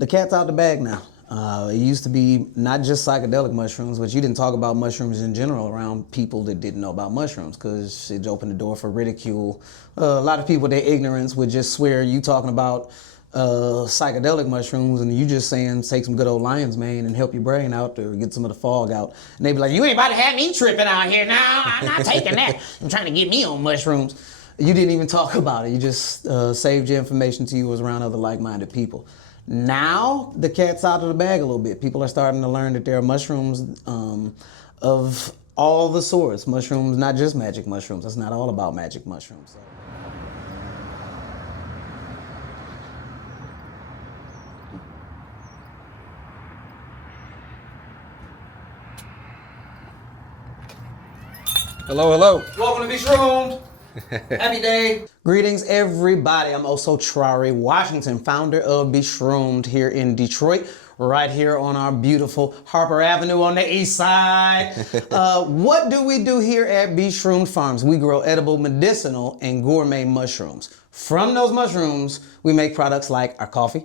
The cat's out the bag now. It used to be not just psychedelic mushrooms, but you didn't talk about mushrooms in general around people that didn't know about mushrooms because it opened the door for ridicule. A lot of people, their ignorance would just swear you talking about psychedelic mushrooms and you just saying take some good old lion's mane and help your brain out or get some of the fog out. And they'd be like, you ain't about to have me tripping out here now. I'm not taking that. I'm trying to get me on mushrooms. You didn't even talk about it. You just saved your information to you was around other like-minded people. Now, the cat's out of the bag a little bit. People are starting to learn that there are mushrooms of all the sorts. Mushrooms, not just magic mushrooms. It's not all about magic mushrooms. Hello, hello. Welcome to Be Shroomed. Happy day. Greetings, everybody. I'm Osotrari, Washington, founder of Be Shroomed here in Detroit, right here on our beautiful Harper Avenue on the east side. What do we do here at BeShroomed Farms? We grow edible, medicinal, and gourmet mushrooms. From those mushrooms, we make products like our coffee.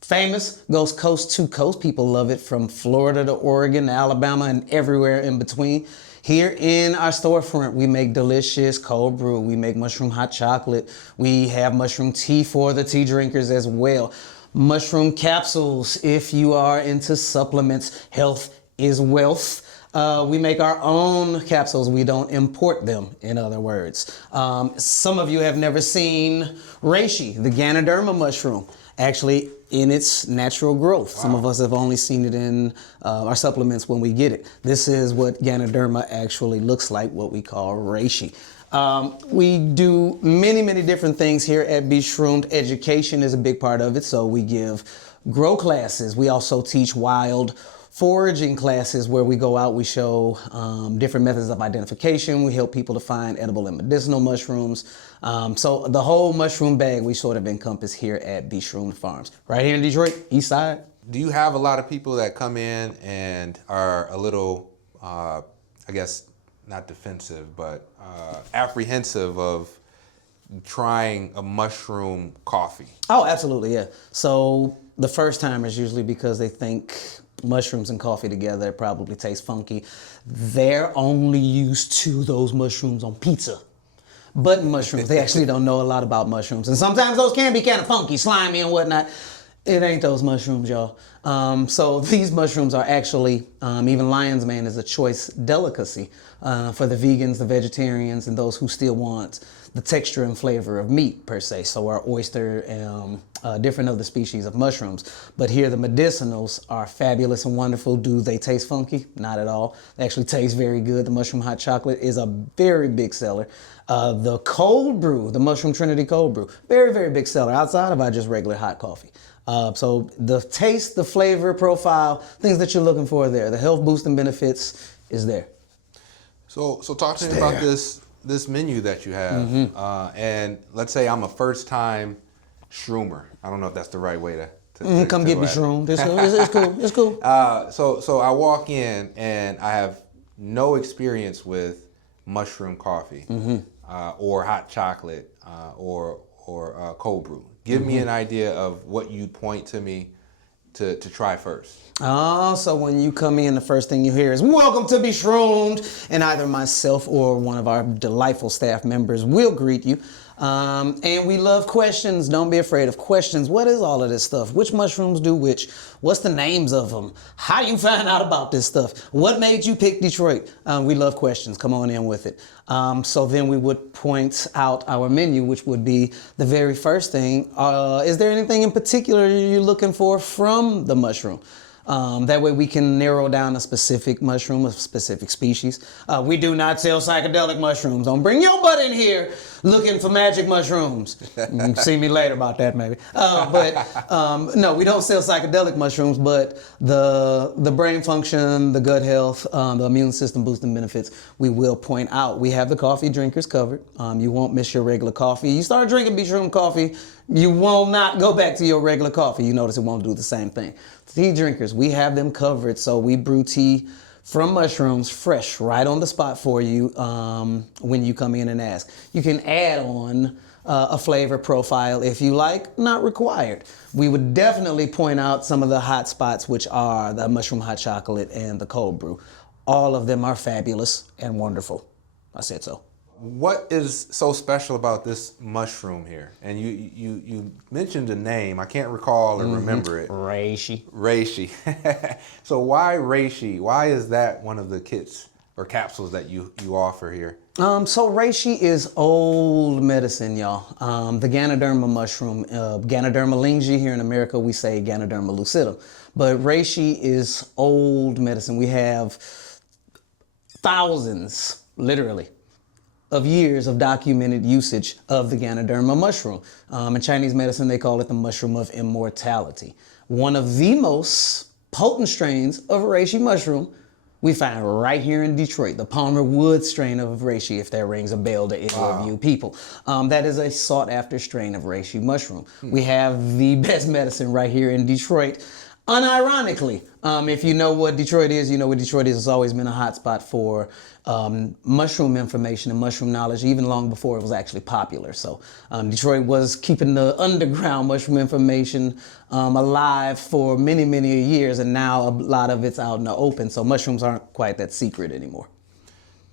Famous, goes coast to coast. People love it from Florida to Oregon to Alabama and everywhere in between. Here in our storefront, we make delicious cold brew. We make mushroom hot chocolate. We have mushroom tea for the tea drinkers as well. Mushroom capsules, if you are into supplements, health is wealth. We make our own capsules. We don't import them, in other words. Some of you have never seen reishi, the Ganoderma mushroom, actually in its natural growth. Wow. Some of us have only seen it in our supplements when we get it. This is what Ganoderma actually looks like, what we call reishi. We do many, many different things here at Be Shroomed. Education is a big part of it, so we give grow classes. We also teach wild foraging classes where we go out, we show different methods of identification. We help people to find edible and medicinal mushrooms. So the whole mushroom bag we sort of encompass here at BeShroomed Farms. Right here in Detroit, east side. Do you have a lot of people that come in and are a little, I guess, not defensive, but apprehensive of trying a mushroom coffee? Oh, absolutely, yeah. So the first time is usually because they think mushrooms and coffee together probably taste funky. They're only used to those mushrooms on pizza. Button mushrooms, they actually don't know a lot about mushrooms. And sometimes those can be kind of funky, slimy and whatnot. It ain't those mushrooms, y'all. So these mushrooms are actually, even lion's mane is a choice delicacy for the vegans, the vegetarians, and those who still want the texture and flavor of meat per se. So our oyster and different other species of mushrooms. But here the medicinals are fabulous and wonderful. Do they taste funky? Not at all. They actually taste very good. The mushroom hot chocolate is a very big seller. The cold brew, the mushroom trinity cold brew, very, very big seller outside of our just regular hot coffee. So the taste, the flavor profile, things that you're looking for there, the health boosting benefits is there. So talk to me about this menu that you have. Mm-hmm. And let's say I'm a first time shroomer. I don't know if that's the right way to come get me shroomed. It's cool. It's cool. So I walk in and I have no experience with mushroom coffee, or hot chocolate, or cold brew. Give me an idea of what you'd point to me to try first. Oh, so when you come in, the first thing you hear is, welcome to Be Shroomed, and either myself or one of our delightful staff members will greet you. And we love questions. Don't be afraid of questions. What is all of this stuff? Which mushrooms do which? What's the names of them? How you find out about this stuff? What made you pick Detroit? We love questions. Come on in with it. So then we would point out our menu, which would be the very first thing. Is there anything in particular you're looking for from the mushroom? That way we can narrow down a specific mushroom, a specific species. We do not sell psychedelic mushrooms. Don't bring your butt in here looking for magic mushrooms. See me later about that maybe. No, we don't sell psychedelic mushrooms, but the brain function, the gut health, the immune system boosting benefits, we will point out. We have the coffee drinkers covered. You won't miss your regular coffee. You start drinking BeShroomed coffee, you will not go back to your regular coffee. You notice it won't do the same thing. Tea drinkers, we have them covered. So we brew tea from mushrooms fresh right on the spot for you when you come in and ask. You can add on a flavor profile if you like, not required. We would definitely point out some of the hot spots, which are the mushroom hot chocolate and the cold brew. All of them are fabulous and wonderful. I said so. What is so special about this mushroom here? And you mentioned a name. I can't recall or remember it. Reishi. Reishi. So why reishi? Why is that one of the kits or capsules that you offer here? So reishi is old medicine, y'all. The Ganoderma mushroom, Ganoderma lingyi here in America, we say Ganoderma lucidum. But reishi is old medicine. We have thousands, literally, of years of documented usage of the Ganoderma mushroom. In Chinese medicine, they call it the mushroom of immortality. One of the most potent strains of reishi mushroom we find right here in Detroit, the Palmer Wood strain of reishi, if that rings a bell to any of you people. That is a sought after strain of reishi mushroom. We have the best medicine right here in Detroit. Unironically, if you know what Detroit is, you know what Detroit is. It's always been a hotspot for mushroom information and mushroom knowledge, even long before it was actually popular. So Detroit was keeping the underground mushroom information alive for many, many years, and now a lot of it's out in the open. So mushrooms aren't quite that secret anymore.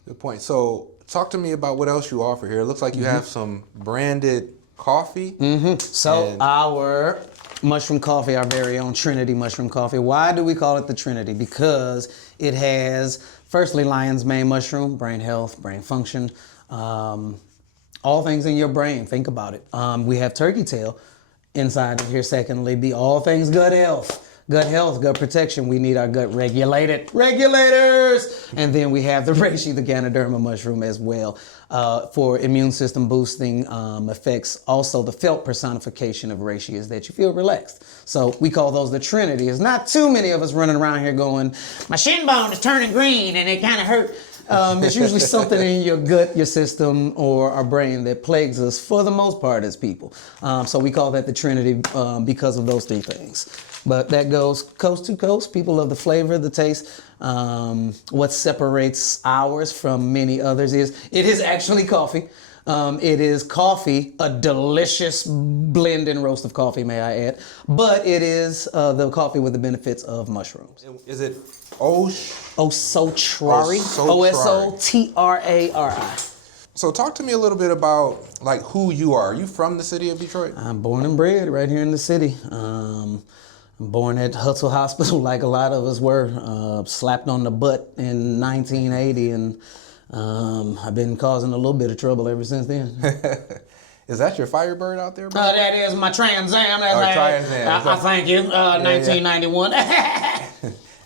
Good point. So talk to me about what else you offer here. It looks like you have some branded coffee. So our mushroom coffee, our very own Trinity mushroom coffee. Why do we call it the Trinity? Because it has, firstly, lion's mane mushroom, brain health, brain function, all things in your brain. Think about it. We have turkey tail inside of here. Secondly, be all things gut health. Gut health, gut protection. We need our gut regulated. Regulators! And then we have the reishi, the Ganoderma mushroom as well, for immune system boosting effects. Also, the felt personification of reishi is that you feel relaxed. So we call those the Trinity. There's not too many of us running around here going, my shin bone is turning green and it kind of hurt. It's usually something in your gut, your system, or our brain that plagues us for the most part as people. So we call that the Trinity because of those three things. But that goes coast to coast. People love the flavor, the taste. What separates ours from many others is it is actually coffee. It is coffee, a delicious blend and roast of coffee, may I add. But it is the coffee with the benefits of mushrooms. Is it Osotrari? Osotrari. Osotrari. So talk to me a little bit about like who you are. Are you from the city of Detroit? I'm born and bred right here in the city. I'm born at Hutzel Hospital like a lot of us were. Slapped on the butt in 1980 and I've been causing a little bit of trouble ever since then. Is that your Firebird out there, bro? That is my Trans Am. Trans Am. I thank you. 1991.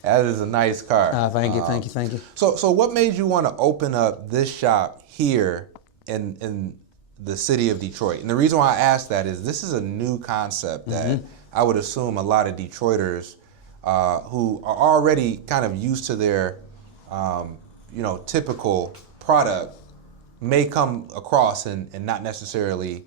That is a nice car. Thank you. So what made you want to open up this shop here in the city of Detroit? And the reason why I ask that is this is a new concept that I would assume a lot of Detroiters who are already kind of used to their typical product may come across and not necessarily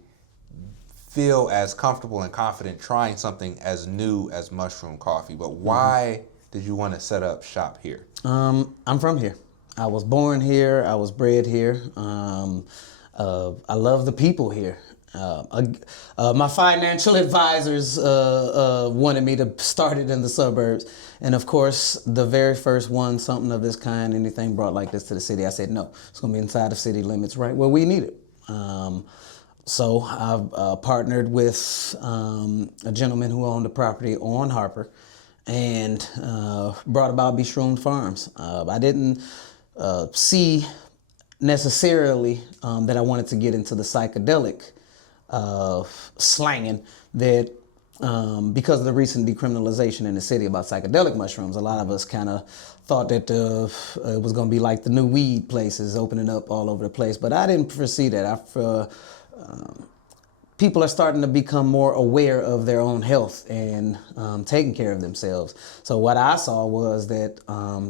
feel as comfortable and confident trying something as new as mushroom coffee. But why did you want to set up shop here? I'm from here. I was born here. I was bred here. I love the people here. My financial advisors wanted me to start it in the suburbs. And of course, the very first one, something of this kind, anything brought like this to the city, I said, no, it's going to be inside of city limits, right where we need it. So I've partnered with a gentleman who owned the property on Harper and brought about BeShroomed Farms. I didn't see necessarily that I wanted to get into the psychedelic slanging that because of the recent decriminalization in the city about psychedelic mushrooms, a lot of us kind of thought that it was going to be like the new weed places opening up all over the place. But I didn't foresee that. People are starting to become more aware of their own health and taking care of themselves. So what I saw was that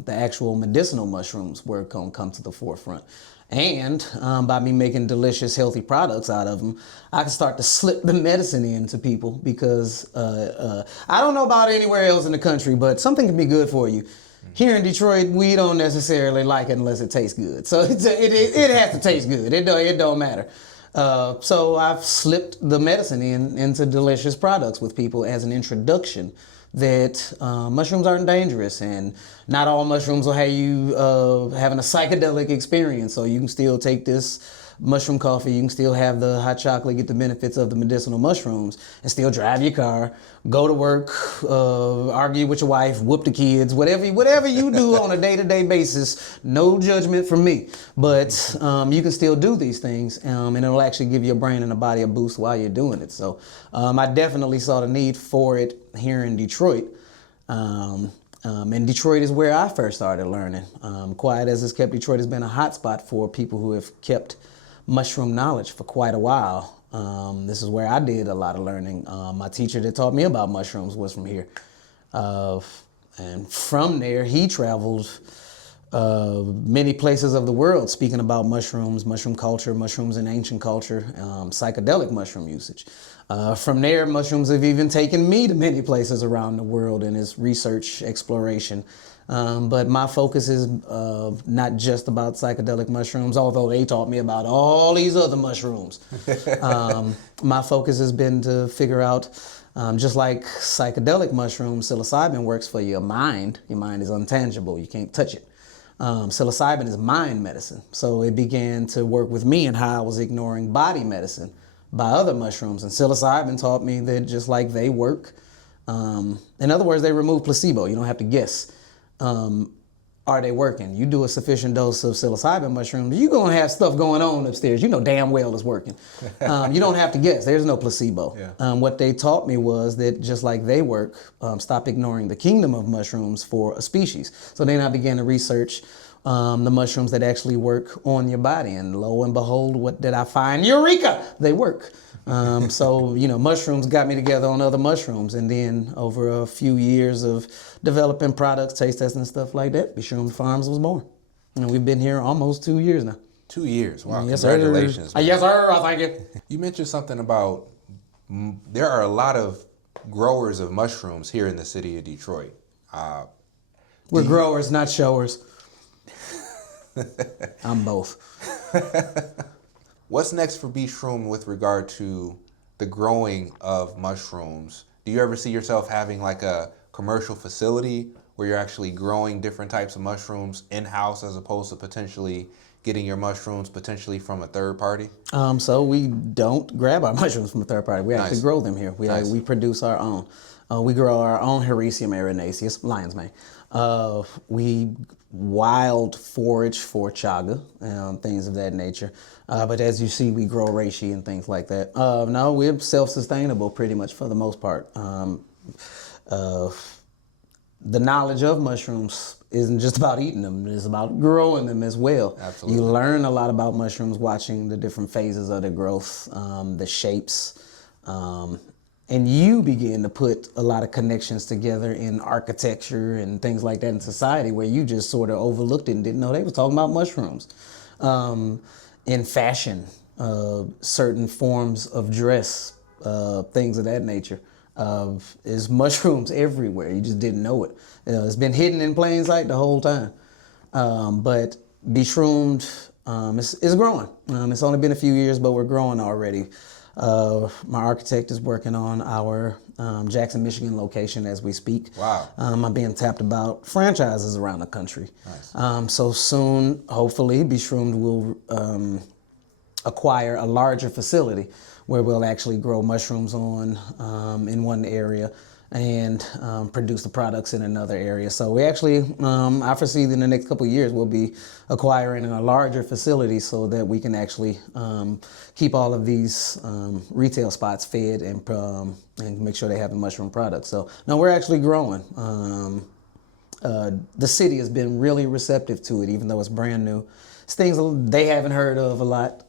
the actual medicinal mushrooms were going to come to the forefront. And by me making delicious, healthy products out of them, I can start to slip the medicine into people because I don't know about anywhere else in the country, but something can be good for you. Here in Detroit, we don't necessarily like it unless it tastes good. So it has to taste good. It don't matter. So I've slipped the medicine into delicious products with people as an introduction that mushrooms aren't dangerous, and not all mushrooms will have you having a psychedelic experience. So you can still take this mushroom coffee, you can still have the hot chocolate, get the benefits of the medicinal mushrooms, and still drive your car, go to work, argue with your wife, whoop the kids, whatever you do on a day-to-day basis. No judgment from me, but you can still do these things, and it'll actually give your brain and the body a boost while you're doing it. So I definitely saw the need for it here in Detroit. And Detroit is where I first started learning. Quiet as it's kept, Detroit has been a hotspot for people who have kept mushroom knowledge for quite a while. This is where I did a lot of learning. My teacher that taught me about mushrooms was from here. And from there, he traveled many places of the world speaking about mushrooms, mushroom culture, mushrooms in ancient culture, psychedelic mushroom usage. From there, mushrooms have even taken me to many places around the world in his research exploration. But my focus is not just about psychedelic mushrooms, although they taught me about all these other mushrooms. My focus has been to figure out, just like psychedelic mushrooms, psilocybin works for your mind. Your mind is untangible. You can't touch it. Psilocybin is mind medicine. So it began to work with me and how I was ignoring body medicine by other mushrooms. And psilocybin taught me that just like they work, in other words, they remove placebo. You don't have to guess. Are they working? You do a sufficient dose of psilocybin mushrooms, you're going to have stuff going on upstairs. You know damn well it's working. You don't have to guess. There's no placebo. Yeah. What they taught me was that just like they work, stop ignoring the kingdom of mushrooms for a species. So then I began to research the mushrooms that actually work on your body. And lo and behold, what did I find? Eureka! They work. So, mushrooms got me together on other mushrooms. And then over a few years of developing products, taste testing, and stuff like that, BeShroomed Farms was born. And we've been here almost 2 years now. 2 years. Wow. Yes, Congratulations. Sir. Yes, sir. I thank you. You mentioned something about there are a lot of growers of mushrooms here in the city of Detroit. We're growers, not showers. I'm both. What's next for Be Shroomed with regard to the growing of mushrooms? Do you ever see yourself having like a commercial facility where you're actually growing different types of mushrooms in-house as opposed to potentially getting your mushrooms potentially from a third party? So we don't grab our mushrooms from a third party. We actually grow them here. We produce our own. We grow our own Hericium erinaceus, lion's mane. We wild forage for chaga, things of that nature. But as you see, we grow reishi and things like that. No, we're self-sustainable pretty much for the most part. The knowledge of mushrooms isn't just about eating them, it's about growing them as well. Absolutely. You learn a lot about mushrooms watching the different phases of their growth, the shapes, and you begin to put a lot of connections together in architecture and things like that in society where you just sort of overlooked it and didn't know they was talking about mushrooms. In fashion, certain forms of dress, things of that nature, is mushrooms everywhere. You just didn't know it. It's been hidden in plain sight the whole time. But Be Shroomed is growing. It's only been a few years, but we're growing already. My architect is working on our Jackson, Michigan location as we speak. Wow. I'm being tapped about franchises around the country. Nice. So soon, hopefully, Be Shroomed will acquire a larger facility where we'll actually grow mushrooms on in one area and produce the products in another area. So we actually, I foresee in the next couple of years, we'll be acquiring a larger facility so that we can actually keep all of these retail spots fed and make sure they have the mushroom products. So no, we're actually growing. The city has been really receptive to it, even though it's brand new. It's things they haven't heard of a lot.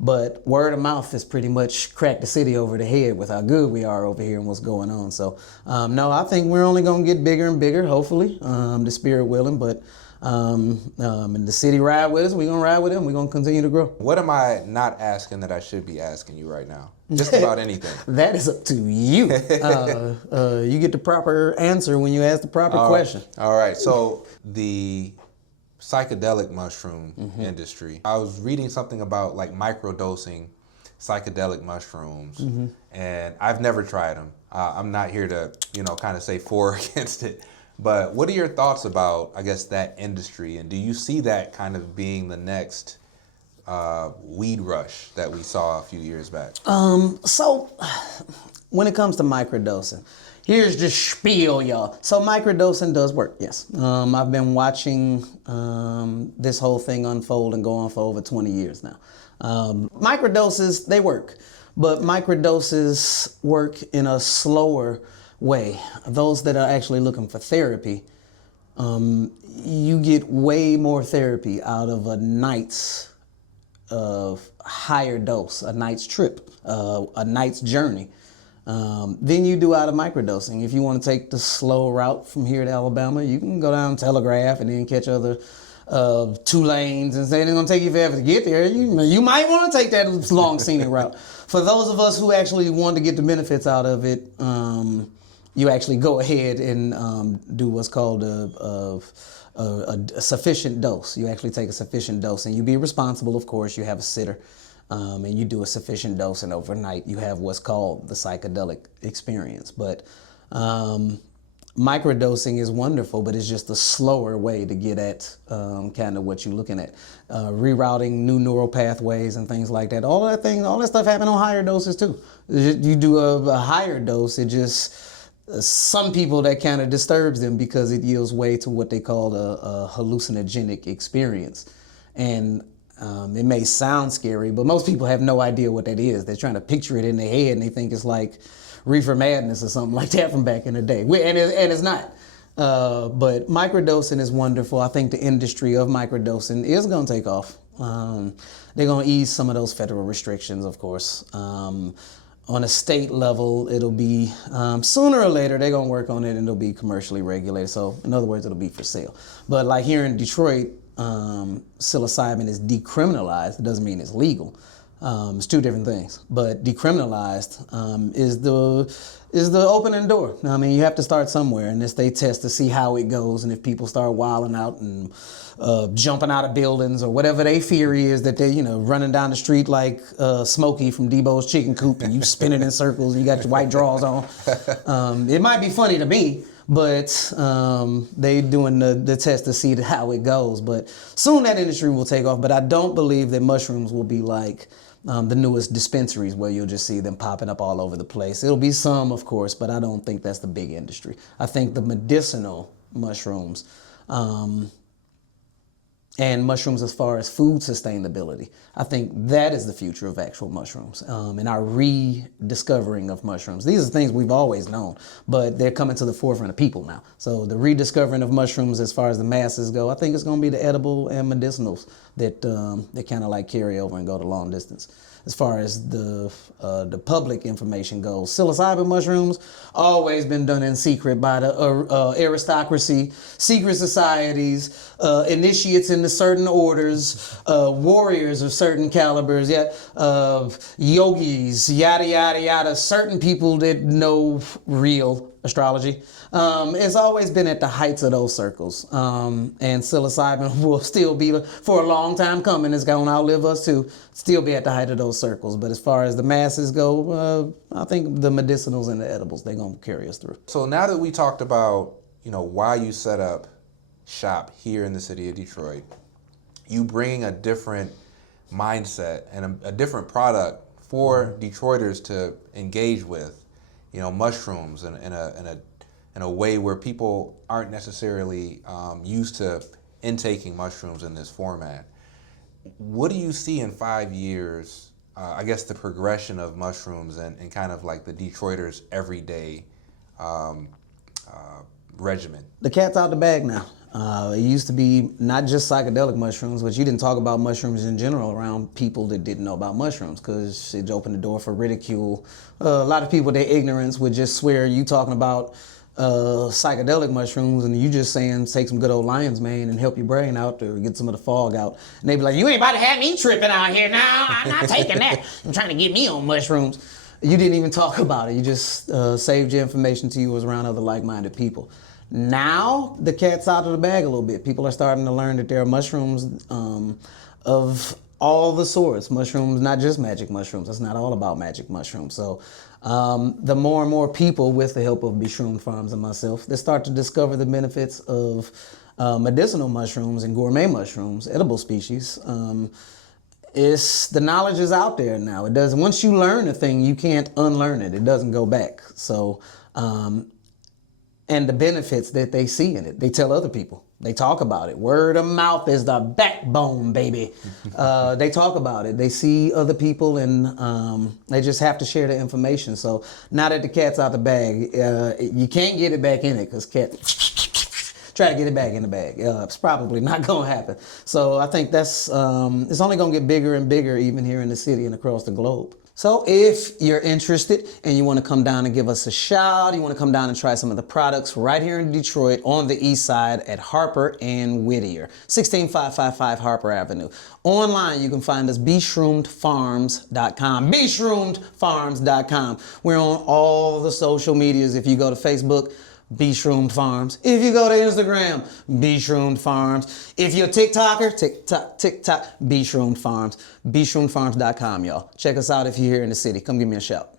But word of mouth has pretty much cracked the city over the head with how good we are over here and what's going on. So, no, I think we're only going to get bigger and bigger, hopefully, the spirit willing. But and the city ride with us, we're going to ride with them. We're going to continue to grow. What am I not asking that I should be asking you right now? Just about anything. That is up to you. You get the proper answer when you ask the proper question. All right. So the psychedelic mushroom industry. I was reading something about like microdosing psychedelic mushrooms, and I've never tried them. I'm not here to, kind of say for or against it. But what are your thoughts about, I guess, that industry? And do you see that kind of being the next weed rush that we saw a few years back? So when it comes to microdosing, here's the spiel, y'all. So microdosing does work, yes. I've been watching this whole thing unfold and go on for over 20 years now. Microdoses, they work, but microdoses work in a slower way. Those that are actually looking for therapy, you get way more therapy out of a night's higher dose, a night's trip, a night's journey, than you do out of microdosing. If you want to take the slow route from here to Alabama, you can go down Telegraph and then catch other 2 lanes and say it's gonna take you forever to get there. You might want to take that long scenic route. For those of us who actually want to get the benefits out of it, you actually go ahead and do what's called a sufficient dose. You actually take a sufficient dose, and you be responsible, of course. You have a sitter, and you do a sufficient dose, and overnight you have what's called the psychedelic experience. But microdosing is wonderful, but it's just a slower way to get at kind of what you're looking at. Rerouting new neural pathways and things like that. All that stuff happens on higher doses too. You do a higher dose, it just, some people that kind of disturbs them because it yields way to what they call a hallucinogenic experience. And it may sound scary, but most people have no idea what that is. They're trying to picture it in their head and they think it's like reefer madness or something like that from back in the day. And it's not. But microdosing is wonderful. I think the industry of microdosing is going to take off. They're going to ease some of those federal restrictions, of course. On a state level, it'll be, sooner or later, they're going to work on it and it'll be commercially regulated. So in other words, it'll be for sale. But like here in Detroit, psilocybin is decriminalized. It doesn't mean it's legal. It's 2 different things. But decriminalized is the opening door. I mean, you have to start somewhere, and they test to see how it goes, and if people start wilding out and jumping out of buildings or whatever their theory is that they, running down the street like Smokey from Debo's Chicken Coop, and you spinning in circles, and you got your white drawers on. It might be funny to me, but they doing the test to see how it goes. But soon that industry will take off. But I don't believe that mushrooms will be like the newest dispensaries where you'll just see them popping up all over the place. It'll be some, of course, but I don't think that's the big industry. I think the medicinal mushrooms and mushrooms as far as food sustainability, I think that is the future of actual mushrooms and our rediscovering of mushrooms. These are things we've always known, but they're coming to the forefront of people now. So the rediscovering of mushrooms as far as the masses go, I think it's going to be the edible and medicinals that kind of like carry over and go the long distance. As far as the public information goes, psilocybin mushrooms always been done in secret by the aristocracy, secret societies, initiates into certain orders, warriors of certain calibers, yogis, yada yada yada. Certain people that know real astrology. It's always been at the heights of those circles. And psilocybin will still be, for a long time coming, it's going to outlive us too, still be at the height of those circles. But as far as the masses go, I think the medicinals and the edibles, they're going to carry us through. So now that we talked about, why you set up shop here in the city of Detroit, you bring a different mindset and a different product for Detroiters to engage with, mushrooms in a way where people aren't necessarily used to intaking mushrooms in this format. What do you see in 5 years, I guess, the progression of mushrooms and kind of like the Detroiters' everyday regimen? The cat's out the bag now. It used to be not just psychedelic mushrooms, but you didn't talk about mushrooms in general around people that didn't know about mushrooms because it opened the door for ridicule. A lot of people, their ignorance would just swear you talking about psychedelic mushrooms and you just saying take some good old lion's mane and help your brain out or get some of the fog out. And they'd be like, you ain't about to have me tripping out here. No, I'm not taking that. I'm trying to get me on mushrooms. You didn't even talk about it. You just saved your information till you was around other like-minded people. Now the cat's out of the bag a little bit. People are starting to learn that there are mushrooms of all the sorts. Mushrooms, not just magic mushrooms. It's not all about magic mushrooms. So the more and more people, with the help of BeShroomed Farms and myself, they start to discover the benefits of medicinal mushrooms and gourmet mushrooms, edible species. The knowledge is out there now. It doesn't. Once you learn a thing, you can't unlearn it. It doesn't go back. So, and the benefits that they see in it, they tell other people. They talk about it. Word of mouth is the backbone, baby. They talk about it. They see other people, and they just have to share the information. So now that the cat's out the bag, you can't get it back in it, because cat try to get it back in the bag. It's probably not going to happen. So I think that's it's only going to get bigger and bigger, even here in the city and across the globe. So if you're interested and you want to come down and give us a shout, you want to come down and try some of the products right here in Detroit on the east side at Harper and Whittier, 16555 Harper Avenue. Online, you can find us BeShroomedFarms.com, BeShroomedFarms.com. We're on all the social medias. If you go to Facebook, Be Shroomed Farms. If you go to Instagram, Be Shroomed Farms. If you're a TikToker, TikTok, Be Shroomed Farms. BeShroomedFarms.com, y'all. Check us out if you're here in the city. Come give me a shout.